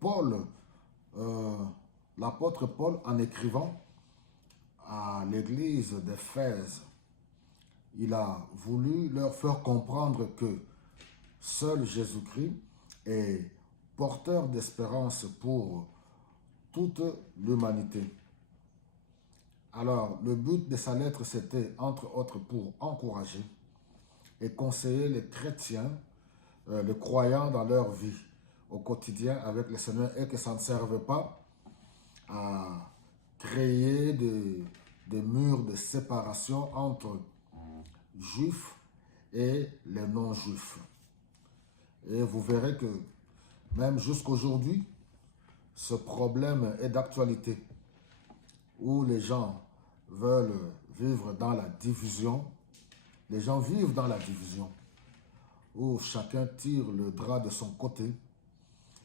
Paul, l'apôtre Paul, en écrivant à l'église d'Éphèse, il a voulu leur faire comprendre que seul Jésus-Christ est porteur d'espérance pour toute l'humanité. Alors, le but de sa lettre, c'était, entre autres, pour encourager et conseiller les chrétiens, les croyants dans leur vie au quotidien avec le Seigneur, et que ça ne servait pas à créer des murs de séparation entre juifs et les non-juifs. Et vous verrez que même jusqu'aujourd'hui, ce problème est d'actualité, où les gens veulent vivre dans la division. Les gens vivent dans la division, où chacun tire le drap de son côté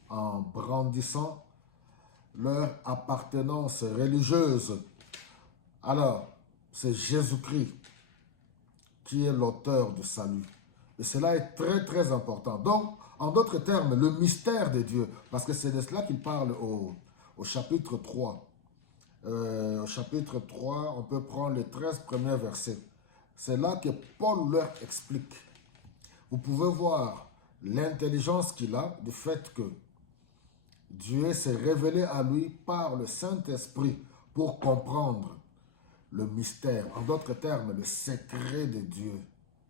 en brandissant leur appartenance religieuse. Alors, c'est Jésus-Christ qui est l'auteur du salut. Et cela est très très important. Donc, en d'autres termes, le mystère de Dieu, parce que c'est de cela qu'il parle au chapitre 3. Au chapitre 3, on peut prendre les 13 premiers versets. C'est là que Paul leur explique. Vous pouvez voir l'intelligence qu'il a du fait que Dieu s'est révélé à lui par le Saint-Esprit pour comprendre le mystère. En d'autres termes, le secret de Dieu.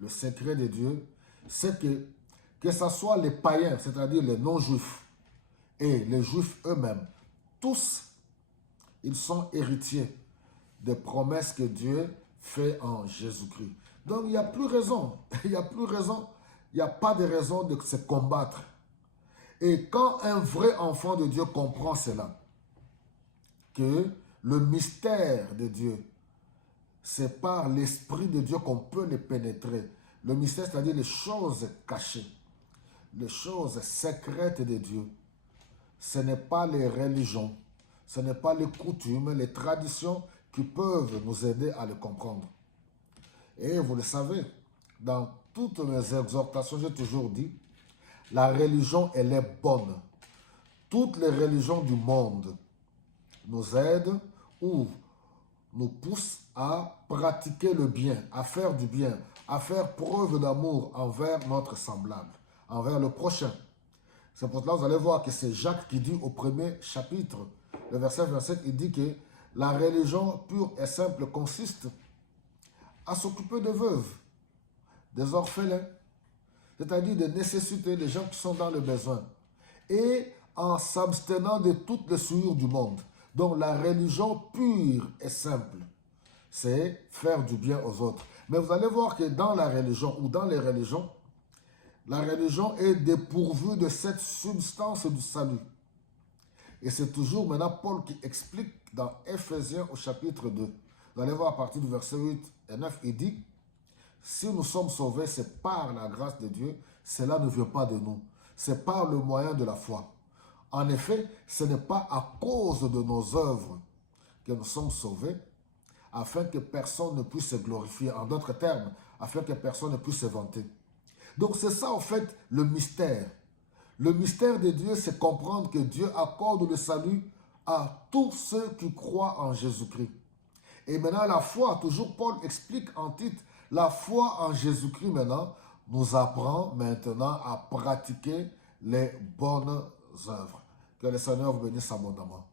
Le secret de Dieu, c'est que ce soit les païens, c'est-à-dire les non-juifs, et les juifs eux-mêmes, tous, ils sont héritiers des promesses que Dieu fait en Jésus-Christ. Donc, il n'y a plus raison. Il n'y a plus raison. Il n'y a pas de raison de se combattre. Et quand un vrai enfant de Dieu comprend cela, que le mystère de Dieu, c'est par l'Esprit de Dieu qu'on peut les pénétrer. Le mystère, c'est-à-dire les choses cachées, les choses secrètes de Dieu. Ce n'est pas les religions, ce n'est pas les coutumes, les traditions qui peuvent nous aider à le comprendre. Et vous le savez, dans toutes mes exhortations, j'ai toujours dit, la religion, elle est bonne. Toutes les religions du monde nous aident ou nous poussent à pratiquer le bien, à faire du bien, à faire preuve d'amour envers notre semblable, envers le prochain. C'est pour cela que vous allez voir que c'est Jacques qui dit au premier chapitre, le verset 27, il dit que la religion pure et simple consiste à s'occuper des veuves, des orphelins, c'est-à-dire des nécessités, des gens qui sont dans le besoin, et en s'abstenant de toutes les souillures du monde. Donc la religion pure et simple, c'est faire du bien aux autres. Mais vous allez voir que dans la religion ou dans les religions, la religion est dépourvue de cette substance du salut. Et c'est toujours maintenant Paul qui explique dans Éphésiens au chapitre 2. Vous allez voir à partir du verset 8 et 9, il dit, si nous sommes sauvés, c'est par la grâce de Dieu, cela ne vient pas de nous. C'est par le moyen de la foi. En effet, ce n'est pas à cause de nos œuvres que nous sommes sauvés, afin que personne ne puisse se glorifier. En d'autres termes, afin que personne ne puisse se vanter. Donc c'est ça en fait le mystère. Le mystère de Dieu, c'est comprendre que Dieu accorde le salut à tous ceux qui croient en Jésus-Christ. Et maintenant la foi, toujours Paul explique en titre, la foi en Jésus-Christ maintenant nous apprend maintenant à pratiquer les bonnes œuvres. Que le Seigneur vous bénisse abondamment.